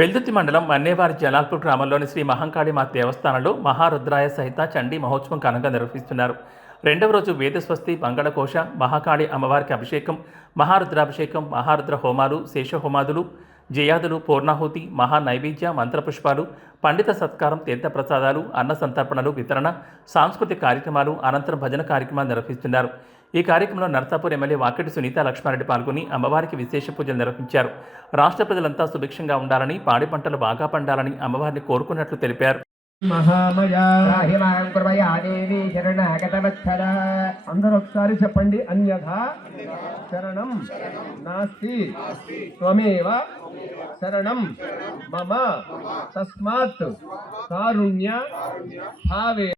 వెల్దుర్తి మండలం మన్నేవారి జలాల్పూర్ గ్రామంలోని శ్రీ మహంకాళిమాత దేవస్థానంలో మహారుద్రాయ సహిత చండీ మహోత్సవం ఘనంగా నిర్వహిస్తున్నారు. రెండవ రోజు వేదస్వస్తి, మంగళకోశ, మహాకాళి అమ్మవారికి అభిషేకం, మహారుద్రాభిషేకం, మహారుద్ర హోమాలు, శేషహోమాదులు, జయాదులు, పూర్ణాహుతి, మహా నైవేద్య, మంత్రపుష్పాలు, పండిత సత్కారం, తీర్థప్రసాదాలు, అన్న సంతర్పణలు, వితరణ, సాంస్కృతిక కార్యక్రమాలు, అనంతరం భజన కార్యక్రమాలు నిర్వహిస్తున్నారు. ఈ కార్యక్రమంలో నర్సాపూర్ ఎమ్మెల్యే వాకిటి సునీత లక్ష్మారెడ్డి పాల్గొని అమ్మవారికి విశేష పూజలు నిర్వహించారు. రాష్ట్ర ప్రజలంతా సుభిక్షంగా ఉండాలని, పాడి పంటలు బాగా పండాలని అమ్మవారిని కోరుకున్నట్లు తెలిపారు. అందరూ ఒకసారి చెప్పండి. అన్యథా శరణం నాస్తి త్వమేవ శరణం మమ తస్మాత్ కారుణ్య భావే.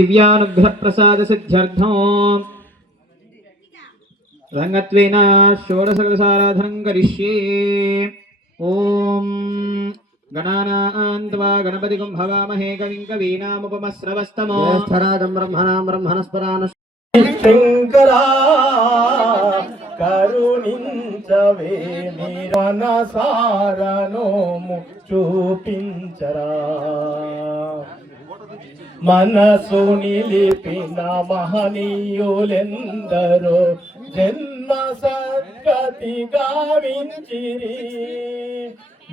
దివ్యానుగ్రహ ప్రసాద సిద్ధ్యర్థం రంగత్వేన షోడశకలశారాధనం కరిష్యే. ఓం గణానాం త్వా గణపతిం భవామహే కవిం కవీనాముపమశ్రవస్తమో జ్యేష్ఠరాజం బ్రహ్మణాం బ్రహ్మణస్పదాన శంకరా కరుణించవే మనసారనోము చూపించరా. మనసు నిలిపిన మహనీయులెందరో జన్మ సద్గతి గావించిరి.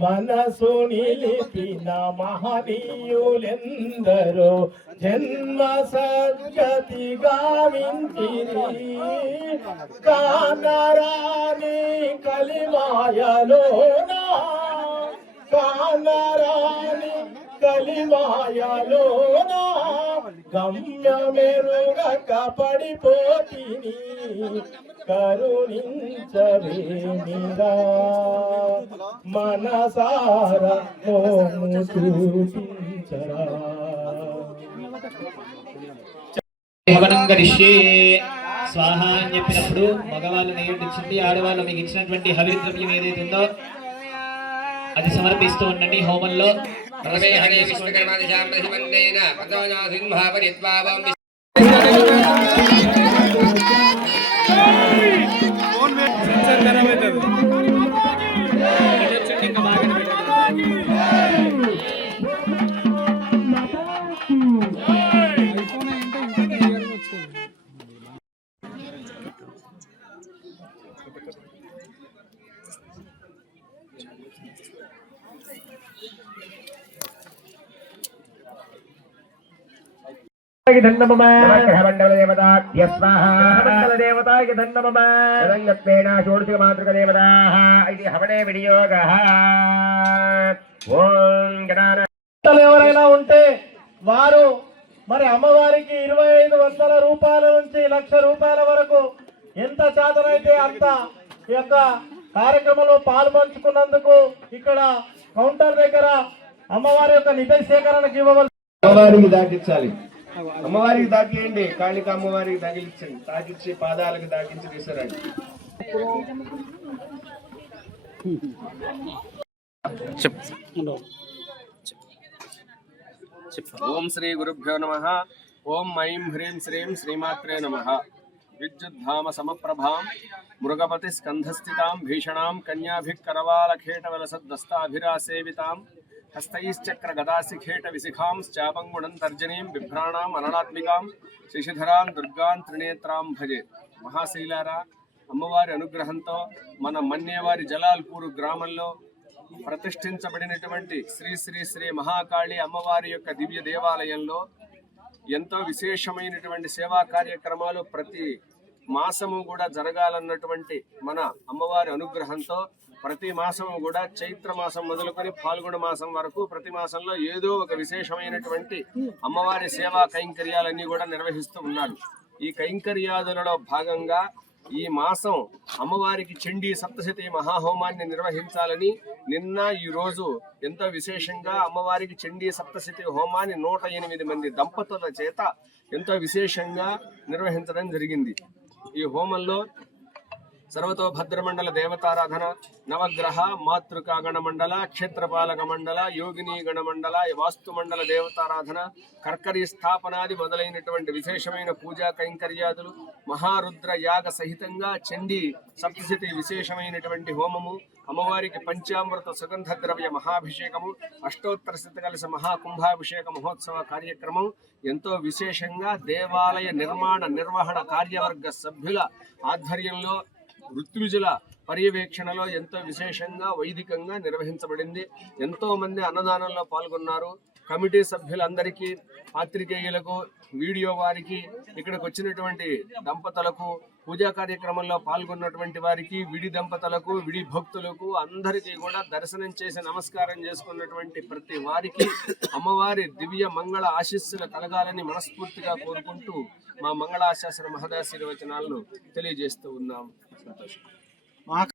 మనసు నిలిపిన మహనీయులెందరో జన్మ సద్గతి గావించిరి. కానరాని కలిమాయలోనా, కానరాని కలిమాయలోనా గమ్యమెరుగక పడిపోతిని. కరుణించవేమిరా మనసార మోము చూపించరా. భవనం కరిష్యే. స్వాహ అని చెప్పినప్పుడు మగవాళ్ళు నియమించండి, ఆడవాళ్ళు మీకు ఇచ్చినటువంటి హవిద్రవ్యం ఏదైతే ఉందో అది సమర్పిస్తూ ఉండండి హోమంలో. ఎవరైనా ఉంటే వారు మరి అమ్మవారికి 2500 రూపాయల నుంచి 1,00,000 రూపాయల వరకు ఎంత చేతనైతే అంత ఈ యొక్క కార్యక్రమంలో పాల్పంచుకున్నందుకు ఇక్కడ కౌంటర్ దగ్గర అమ్మవారి యొక్క నిధి సేకరణకు ఇవ్వవలసి. అమ్మవారికి దాటించాలి, అమ్మవారికి దాటియండి, కాళిక అమ్మవారికి తగిలించండి, తాకించి పాదాలకు దాటించి తీసుకురండి. ఓం శ్రీ గురుభ్యో నమః. ఓం ఐం హ్రీం శ్రీం శ్రీమాత్రే నమః. విద్యుద్ధామ సమప్రభాం మృగపతి స్కంధస్థితాం భీషణాం కన్యాభికరవాలఖేటవలసద్దస్తాభిరాసేవితాం హస్తైశ్చక్ర గదాశిఖేట విశిఖాంశ్చాపంగుణం తర్జనీం బిభ్రాణాం అననాత్మికాం శశిధరాం దుర్గాం త్రినేత్రాం భజే. మహాశైలారా, అమ్మవారి అనుగ్రహంతో మన మన్నేవారి జలాల్పూర్ గ్రామంలో ప్రతిష్ఠించబడినటువంటి శ్రీ శ్రీ శ్రీ మహాకాళి అమ్మవారి యొక్క దివ్య దేవాలయంలో ఎంతో విశేషమైనటువంటి సేవా కార్యక్రమాలు ప్రతి మాసము కూడా జరగాలన్నటువంటి మన అమ్మవారి అనుగ్రహంతో ప్రతి మాసము కూడా చైత్ర మాసం మొదలుకొని పాల్గొన మాసం వరకు ప్రతి మాసంలో ఏదో ఒక విశేషమైనటువంటి అమ్మవారి సేవా కైంకర్యాలన్నీ కూడా నిర్వహిస్తూ ఉన్నారు. ఈ కైంకర్యాదులలో భాగంగా ఈ మాసం అమ్మవారికి చండీ సప్తశతి మహాహోమాన్ని నిర్వహించాలని నిన్న ఈ రోజు ఎంతో విశేషంగా అమ్మవారికి చండీ సప్తశతి హోమాన్ని 108 మంది దంపతుల చేత ఎంతో విశేషంగా నిర్వహించడం జరిగింది. ఈ హోమంలో సర్వతోభద్రమండల దేవతారాధన, నవగ్రహ మాతృకా గణమండల, క్షేత్రపాలక మండల, యోగిని గణమండల, వాస్తుమండల దేవతారాధన, కర్కరీ స్థాపనాది మొదలైనటువంటి విశేషమైన పూజా కైంకర్యాదులు, మహారుద్ర యాగ సహితంగా చండీ సప్తశతి విశేషమైనటువంటి హోమము, అమ్మవారికి పంచామృత సుగంధ ద్రవ్య మహాభిషేకము, అష్టోత్తర శతకలశ మహాకుంభాభిషేక మహోత్సవ కార్యక్రమం ఎంతో విశేషంగా దేవాలయ నిర్వహణ కార్యవర్గ సభ్యుల ఆధ్వర్యంలో ఋత్విజుల పర్యవేక్షణలో ఎంతో విశేషంగా వైదికంగా నిర్వహించబడింది. ఎంతో మంది అన్నదానంలో పాల్గొన్నారు. కమిటీ సభ్యులందరికీ, పాత్రికేయులకు, వీడియో వారికి, ఇక్కడికి వచ్చినటువంటి దంపతులకు, పూజా కార్యక్రమంలో పాల్గొన్నటువంటి వారికి, విడి దంపతులకు, విడి భక్తులకు అందరికీ కూడా దర్శనం చేసి నమస్కారం చేసుకున్నటువంటి ప్రతి వారికి అమ్మవారి దివ్య మంగళ ఆశీస్సులు కలగాలని మనస్ఫూర్తిగా కోరుకుంటూ మా మంగళాశాసన మహదాశీర్వచనాలను తెలియజేస్తూ ఉన్నాం. సంతోషం.